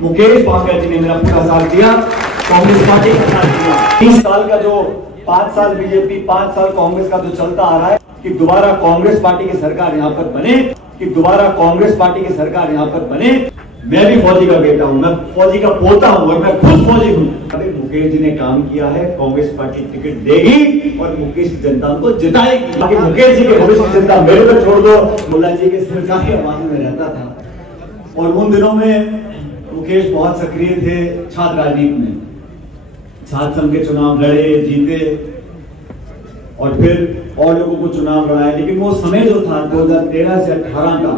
मुकेश भाकर जी ने मेरा पूरा साथ दिया, कांग्रेस पार्टी का साथ दिया। 30 साल का जो 5 साल बीजेपी 5 साल कांग्रेस का जो चलता आ रहा है कि दोबारा कांग्रेस पार्टी की सरकार यहाँ पर बने, कि दोबारा कांग्रेस पार्टी की सरकार यहाँ पर बने। मैं भी फौजी का बेटा हूँ, मैं फौजी का पोता हूँ और मैं खुद फौजी हूँ। अभी मुकेश जी ने काम किया है, कांग्रेस पार्टी टिकट देगी और मुकेश जनता को जिताएगी। बाकी मुकेश जी के भविष्य की चिंता मेरे पर छोड़ दो। मुल्ला जी के सरकारी आवाज में रहता था और उन दिनों में मुकेश बहुत सक्रिय थे छात्र राजनीति में, छात्र संघ के चुनाव लड़े, जीते और फिर और लोगों को चुनाव लड़ाए। लेकिन वो समय जो था 2013 से 18 का,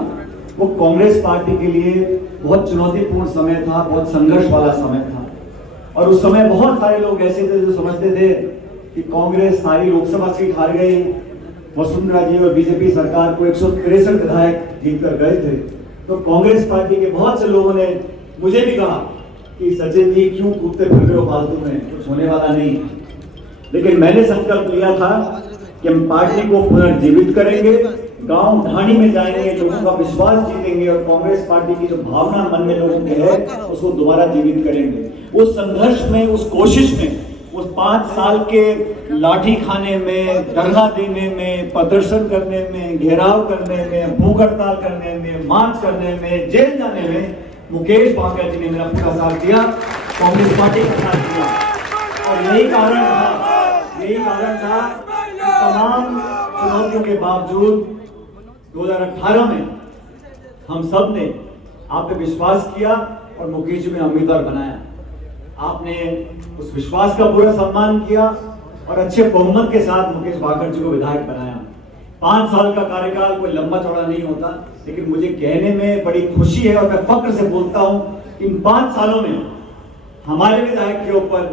वो कांग्रेस पार्टी के लिए बहुत चुनौतीपूर्ण समय था, बहुत संघर्ष वाला समय था। और उस समय बहुत सारे लोग ऐसे थे जो समझते थे कि कांग्रेस सारी लोकसभा सीट हार गई, वसुंधरा जी और बीजेपी सरकार को 163 विधायक जीत कर गए थे। तो कांग्रेस पार्टी के बहुत से लोगों ने मुझे भी कहा कि सचिन जी क्यों कूदते फिर रहे हो फालतू में, कुछ होने वाला नहीं। लेकिन मैंने संकल्प लिया था कि हम पार्टी को पुनर्जीवित करेंगे, गांव ढाणी में जाएंगे, लोगों का विश्वास जीतेंगे और कांग्रेस पार्टी की जो भावना मन में लोगों की है उसको दोबारा जीवित करेंगे। उस संघर्ष में, उस कोशिश में, उस 5 साल के लाठी खाने में, धरना देने में, प्रदर्शन करने में, घेराव करने में, भूख हड़ताल करने में, मार्च करने में, जेल जाने में मुकेश भाकर जी ने मेरा पूरा साथ दिया, कांग्रेस पार्टी का साथ दिया। और यही कारण था तमाम चुनौतियों के बावजूद 2018 में हम सब ने आप पे विश्वास किया और मुकेश जी ने उम्मीदवार बनाया। आपने उस विश्वास का पूरा सम्मान किया और अच्छे बहुमत के साथ मुकेश भाकर जी को विधायक बनाया। 5 साल का कार्यकाल कोई लंबा चौड़ा नहीं होता, लेकिन मुझे कहने में बड़ी खुशी है और मैं फक्र से बोलता हूं कि इन 5 सालों में हमारे विधायक के ऊपर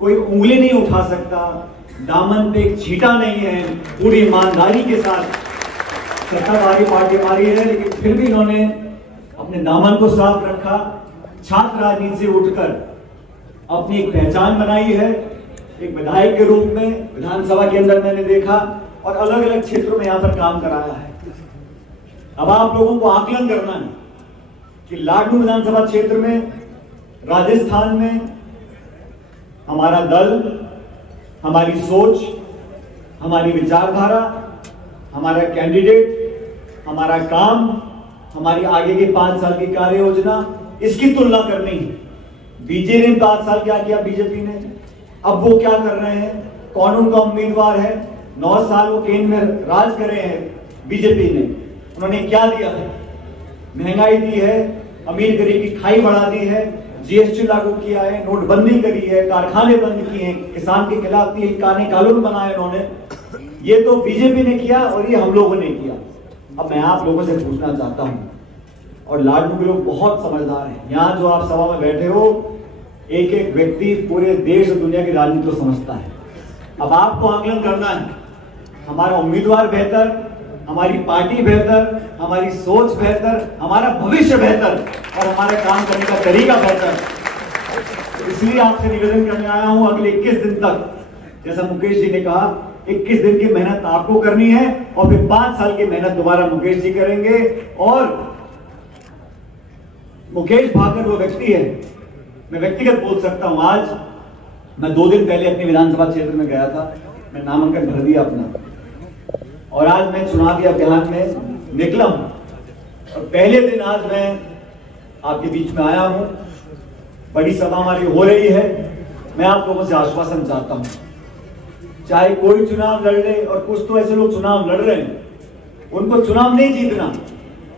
कोई उंगली नहीं उठा सकता, दामन पे एक छींटा नहीं है। पूरी ईमानदारी के साथ सत्ताधारी पार्टी हमारी है, लेकिन फिर भी इन्होंने अपने दामन को साफ रखा, छात्र राजनीति से उठकर अपनी एक पहचान बनाई है। एक विधायक के रूप में विधानसभा के अंदर मैंने देखा और अलग अलग क्षेत्रों में यहाँ पर काम कराया है। अब आप लोगों को आकलन करना है कि लाडनू विधानसभा क्षेत्र में, राजस्थान में हमारा दल, हमारी सोच, हमारी विचारधारा, हमारा कैंडिडेट, हमारा काम, हमारी आगे के 5 साल की कार्य योजना, इसकी तुलना करनी है। बीजेपी ने 5 साल क्या किया, बीजेपी ने, अब वो क्या कर रहे हैं, कौन उनका उम्मीदवार है। 9 साल वो केंद्र में राज करे हैं बीजेपी ने, उन्होंने क्या दिया है? महंगाई दी है, अमीर गरीब की खाई बढ़ा दी है, जीएसटी लागू किया है, नोटबंदी करी है, कारखाने बंद किए हैं, किसान के खिलाफ 3 कानून बनाए उन्होंने। ये तो बीजेपी ने किया और ये हम लोगों ने किया। अब मैं आप लोगों से पूछना चाहता हूं, और लाडनू के लोग बहुत समझदार हैं, यहाँ जो आप सभा में बैठे हो, एक एक व्यक्ति पूरे देश और दुनिया की राजनीति को समझता है। अब आपको आकलन करना है, हमारा उम्मीदवार बेहतर, हमारी पार्टी बेहतर, हमारी सोच बेहतर, हमारा भविष्य बेहतर और हमारे काम करने का तरीका बेहतर। इसलिए आपसे निवेदन करने आया हूं, अगले 21 दिन तक, जैसा मुकेश जी ने कहा, 21 दिन की मेहनत आपको करनी है और फिर 5 साल की मेहनत दोबारा मुकेश जी करेंगे। और मुकेश भाकर वो व्यक्ति है, मैं व्यक्तिगत बोल सकता हूं। आज मैं 2 दिन पहले अपने विधानसभा क्षेत्र में गया था, मैं नामांकन भर दिया अपना, और आज मैं चुनावी अभियान में निकला हूं और पहले दिन आज मैं आपके बीच में आया हूं। बड़ी सभा हमारी हो रही है। मैं आप लोगों से आश्वासन चाहता हूं, चाहे कोई चुनाव लड़ ले, और कुछ तो ऐसे लोग चुनाव लड़ रहे हैं, उनको चुनाव नहीं जीतना,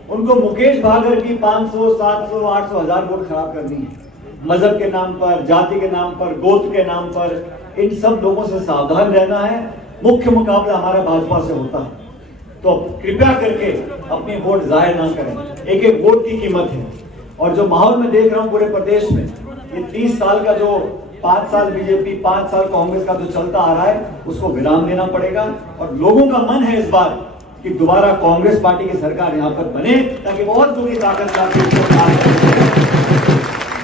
उनको मुकेश भाकर की 500, 700, 800, 1000 वोट खराब करनी है। मजहब के नाम पर, जाति के नाम पर, गोत्र के नाम पर, इन सब लोगों से सावधान रहना है। मुख्य मुकाबला हमारा भाजपा से होता है, तो कृपया करके अपनी वोट जाहिर ना करें। एक एक वोट की कीमत है। और जो माहौल में देख रहा हूं पूरे प्रदेश में, ये 30 साल का जो 5 साल बीजेपी 5 साल कांग्रेस का जो चलता आ रहा है, उसको विराम देना पड़ेगा। और लोगों का मन है इस बार कि दोबारा कांग्रेस पार्टी की सरकार यहाँ पर बने, ताकि बहुत बड़ी ताकत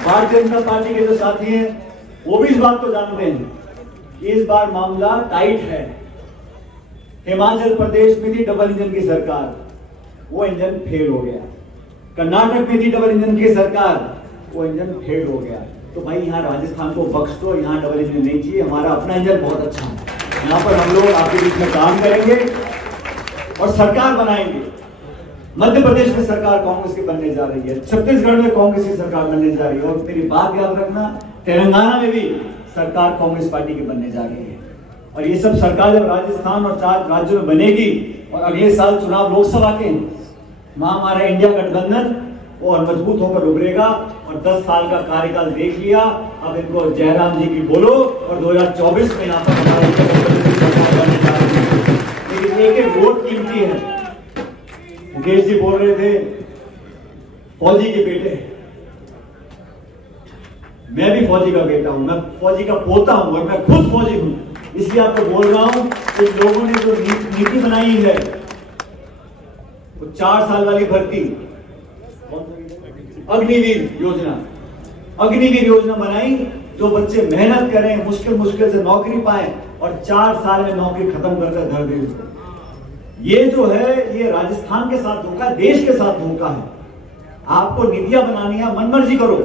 भारतीय जनता पार्टी के जो साथी हैं वो भी इस बात को जानते हैं कि इस बार मामला टाइट है। हिमाचल प्रदेश में थी डबल इंजन की सरकार, वो इंजन फेल हो गया। कर्नाटक में थी डबल इंजन की सरकार, वो इंजन फेल हो गया। तो भाई यहाँ राजस्थान को बख्श दो, यहाँ डबल इंजन नहीं चाहिए, हमारा अपना इंजन बहुत अच्छा है। यहाँ पर हम लोग आपके बीच में काम करेंगे और सरकार बनाएंगे। मध्य प्रदेश में सरकार कांग्रेस की बनने जा रही है, छत्तीसगढ़ में कांग्रेस की सरकार बनने जा रही है, और मेरी बात याद रखना, तेलंगाना में भी सरकार कांग्रेस पार्टी की बनने जा रही है। और ये सब सरकार जब राजस्थान और 4 राज्यों में बनेगी और अगले साल चुनाव लोकसभा के, वहां हमारा इंडिया गठबंधन और मजबूत होकर उभरेगा। और 10 साल का कार्यकाल देख लिया, अब इनको जयराम जी की बोलो और 2024 में यहाँ पर हमारा इंडिया गठबंधन की सरकार बनने जा रही है। लेकिन एक वोट कीमती है। मुकेश जी बोल रहे थे फौजी के बेटे, मैं भी फौजी का बेटा हूं, मैं फौजी का पोता हूं और मैं खुद फौजी हूं। इसलिए आपको बोल रहा हूं कि लोगों ने जो नीति बनाई है वो 4 साल वाली भर्ती, अग्निवीर योजना बनाई, जो बच्चे मेहनत करें, मुश्किल से नौकरी पाए और 4 साल में नौकरी खत्म कर घर भेज दो। ये जो है ये राजस्थान के साथ धोखा है, देश के साथ धोखा है। आपको नीतियां बनानी है, मनमर्जी करो,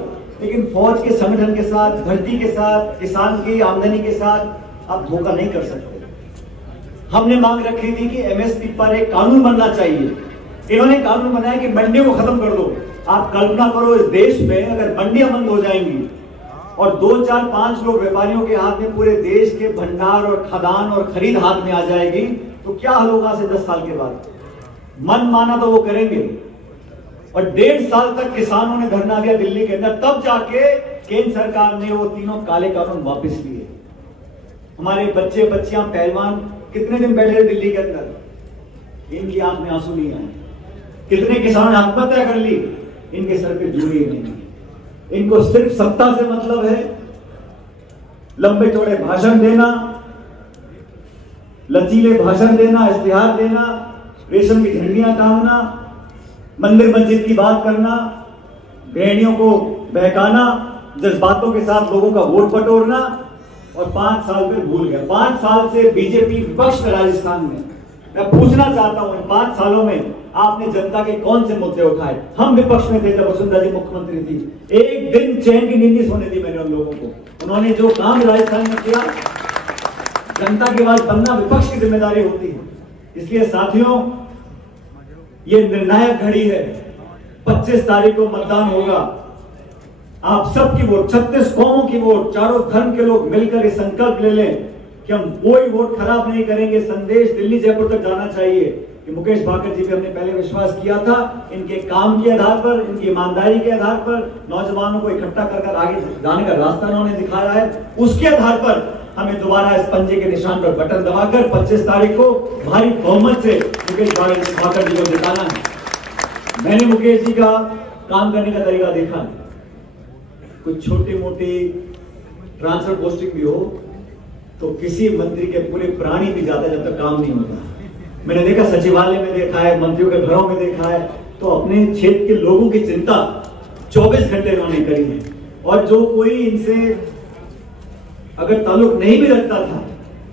लेकिन फौज के संगठन के साथ, भर्ती के साथ, किसान की आमदनी के साथ आप धोखा नहीं कर सकते। हमने मांग रखी थी कि एमएसपी पर एक कानून बनना चाहिए। इन्होंने कानून बनाया कि मंडियों को खत्म कर दो। आप कल्पना करो, इस देश में अगर मंडियां बंद हो जाएंगी और 2, 4, 5 लोग व्यापारियों के हाथ में पूरे देश के भंडार और खदान और खरीद हाथ में आ जाएगी, तो क्या हाल होगा से 10 साल के बाद? मन माना तो वो करेंगे। और 1.5 साल तक किसानों ने धरना दिया दिल्ली के अंदर, तब जाके केंद्र सरकार ने वो तीनों काले कानून वापस लिए। हमारे बच्चे बच्चियां पहलवान कितने दिन बैठे दिल्ली के अंदर, इनकी आंख में आंसू नहीं आए। कितने किसानों ने आत्महत्या कर ली, इनके सर पे जूरी नहीं। इनको सिर्फ सत्ता से मतलब है, लंबे चौड़े भाषण देना, लचीले भाषण देना, इश्तिहार देना, रेशम की झंडियां टांगना, मंदिर मस्जिद की बात करना, गृहिणियों को बहकाना, जज्बातों के साथ लोगों का वोट बटोरना, और 5 साल फिर भूल गया। 5 साल से बीजेपी विपक्ष में राजस्थान में। मैं पूछना चाहता हूं, इन 5 सालों में आपने जनता के कौन से मुद्दे उठाए? हम विपक्ष में थे जब वसुंधरा जी मुख्यमंत्री थी, एक दिन चैन की नींद नहीं सोने दी मैंने उन लोगों को। उन्होंने जो काम राजस्थान में किया, जनता की आवाज बनना विपक्ष की जिम्मेदारी होती है। इसलिए साथियों, ये निर्णायक घड़ी है। 25 तारीख को मतदान होगा। आप सबकी वोट, 36 कौमों की वोट, चारों धर्म के लोग मिलकर ये संकल्प ले लें कि हम कोई वोट खराब नहीं करेंगे। संदेश दिल्ली जयपुर तक जाना चाहिए कि मुकेश भाकर जी पे हमने पहले विश्वास किया था, इनके काम के आधार पर, इनकी ईमानदारी के आधार पर, नौजवानों को इकट्ठा कर आगे जाने का रास्ता उन्होंने दिखाया है, उसके आधार पर हमें दोबारा इस पंजे के निशान पर बटन दबाकर 25 तारीख को भारी बहुमत से मुकेश भाकर जी को जिताना है। मैंने मुकेश जी का काम करने का तरीका देखा। कुछ छोटी मोटी ट्रांसफर पोस्टिंग भी हो तो किसी मंत्री के पूरे प्राणी भी जाता जब तक काम नहीं होता। मैंने देखा, सचिवालय में देखा है, मंत्रियों के घरों में देखा है, तो अपने क्षेत्र के लोगों की चिंता 24 घंटे उन्होंने करी है। और जो कोई इनसे अगर ताल्लुक नहीं भी रखता था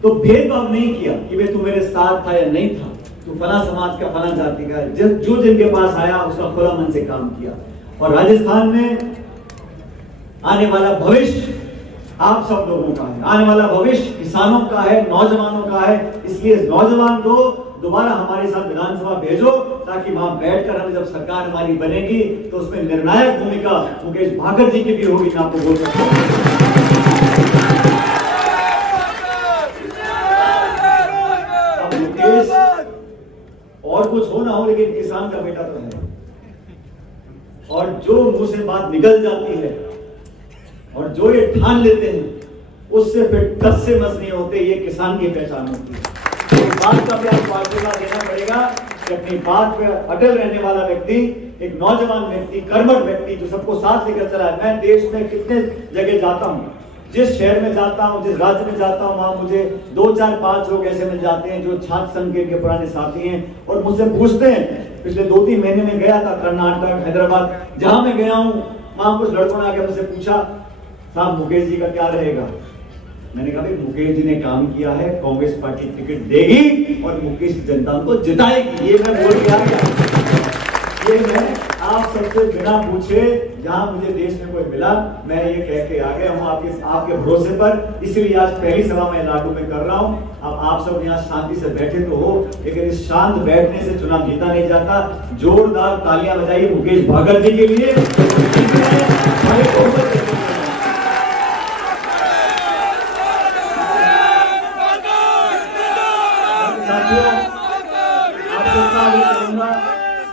तो भेदभाव नहीं किया कि वे तू मेरे साथ था या नहीं था, तू फला समाज का, फला जाति का, जो जिनके पास आया उसका खुला मन से काम किया। और राजस्थान में आने वाला भविष्य आप सब लोगों का है, आने वाला भविष्य किसानों का है, नौजवानों का है। इसलिए नौजवान को दोबारा हमारे साथ विधानसभा भेजो, ताकि वहां बैठकर हम जब सरकार हमारी बनेगी तो उसमें निर्णायक भूमिका मुकेश भाकर जी की भी होगी। मैं आपको बोल सकता हूं। अब मुकेश और कुछ हो ना हो, लेकिन किसान का बेटा तो है। और जो मुंह से बात निकल जाती है और जो ये ठान लेते हैं, उससे फिर टस से मस नहीं होते। ये किसान की पहचान होती है। तो बात का भी आपको आशीर्वाद देना पड़ेगा कि अपनी बात पे अटल रहने वाला व्यक्ति, एक नौजवान व्यक्ति, कर्मठ व्यक्ति जो सबको साथ लेकर चला है। मैं देश में कितने जगह जाता हूँ, जिस शहर में जाता हूँ, जिस राज्य में जाता हूँ, वहां मुझे 2, 4, 5 लोग ऐसे मिल जाते हैं जो छात्र संघ के पुराने साथी हैं और मुझसे पूछते हैं। पिछले 2-3 महीने में गया था कर्नाटक, हैदराबाद, जहां मैं गया हूँ वहां कुछ लड़कों ने आकर मुझसे पूछा, साहब मुकेश जी का क्या रहेगा? मैंने कहा भाई मुकेश जी ने काम किया है, कांग्रेस पार्टी टिकट देगी और मुकेश जनता को जिताएगी। ये मैं बोल के आ गया। ये मैं आप सबसे बिना पूछे जहां मुझे देश में कोई मिला मैं ये कह के आ गया हूं आपके भरोसे पर। इसलिए आज पहली सभा मैं लाडू में कर रहा हूं। अब आप सब यहाँ शांति से बैठे तो हो, लेकिन इस शांत बैठने से चुनाव जीता नहीं जाता। जोरदार तालियां बजाइए मुकेश भागल जी के लिए।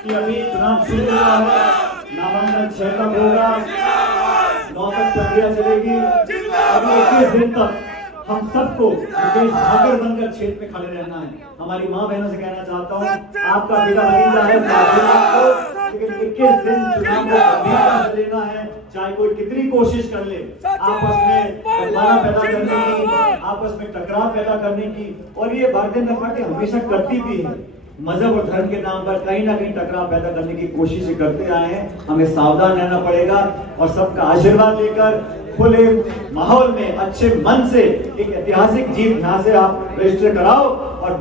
कि अभी चुनाव शुरू हुआ है, नामांकन 6 तक होगा, 9 तक प्रक्रिया चलेगी। अभी 21 दिन तक हम सबको मुकेश भागल बनकर क्षेत्र में खड़े रहना है। हमारी माँ बहनों से कहना चाहता हूँ, आपका बेटा भतीजा है, लेकिन 21 दिन चुनाव को गंभीरता से लेना है। चाहे कोई कितनी कोशिश कर ले आपस में बदलाव पैदा करने की, आपस में टकराव पैदा करने की, और ये भारतीय जनता पार्टी हमेशा करती भी है। मजहब और धर्म के नाम पर कहीं ना कहीं टकराव पैदा करने की कोशिश करते आए हैं। हमें सावधान रहना पड़ेगा और सबका आशीर्वाद लेकर खुले माहौल में अच्छे मन से एक ऐतिहासिक जीत यहाँ से आप रजिस्टर कराओ और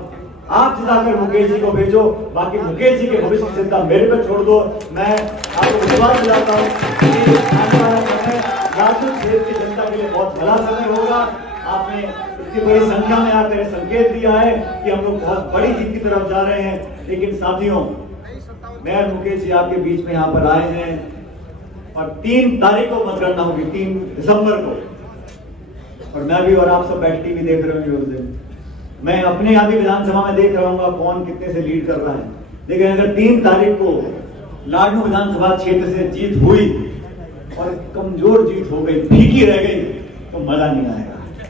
आप जिताकर मुकेश जी को भेजो। बाकी मुकेश जी के भविष्य की चिंता मेरे पर छोड़ दो। मैं आपको विश्वास दिलाता हूँ कि आने वाला समय लाडू क्षेत्र की जनता के लिए बहुत भला समय होगा। आपने इतनी बड़ी संख्या में आकर संकेत दिया है कि हम लोग बहुत बड़ी जीत की तरफ जा रहे हैं। लेकिन साथियों, मैं और मुकेश जी आपके बीच में यहाँ पर आए हैं और 3 तारीख को मतगणना होगी, 3 दिसंबर को। और मैं भी और आप सब बैठ टीवी देख रहे होंगे उस दिन। मैं अपने यहाँ भी विधानसभा में देख रहा हूँ कौन कितने से लीड कर रहा है। लेकिन अगर 3 तारीख को लाडनू विधानसभा क्षेत्र से जीत हुई और कमजोर जीत हो गई, फीकी रह गई, तो मजा नहीं आएगा।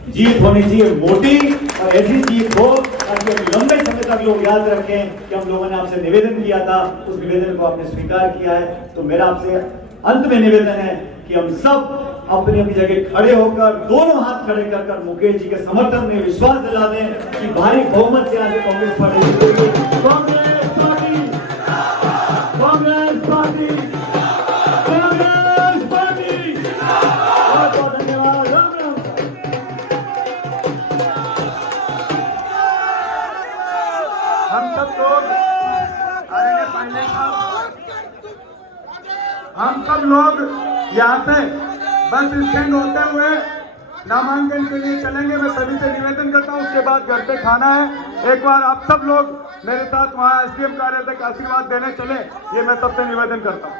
जीत होनी चाहिए मोटी और ऐसी जीत हो ताकि लंबे समय तक लोग याद रखें कि हम लोगों ने आपसे निवेदन किया था, उस निवेदन को आपने स्वीकार किया है। तो मेरा आपसे अंत में निवेदन है कि हम सब अपनी अपनी जगह खड़े होकर दोनों हाथ खड़े कर मुकेश जी के समर्थन में विश्वास दिला दें कि भारी बहुमत से आज Congress party Congress party Congress party Congress party. बहुत बहुत धन्यवाद। हम सब लोग यहाँ पे बस स्टैंड होते हुए नामांकन के लिए चलेंगे। मैं सभी से निवेदन करता हूँ, उसके बाद घर पे खाना है। एक बार आप सब लोग मेरे साथ वहाँ SDM कार्यालय तक आशीर्वाद देने चले, ये मैं सबसे निवेदन करता हूँ।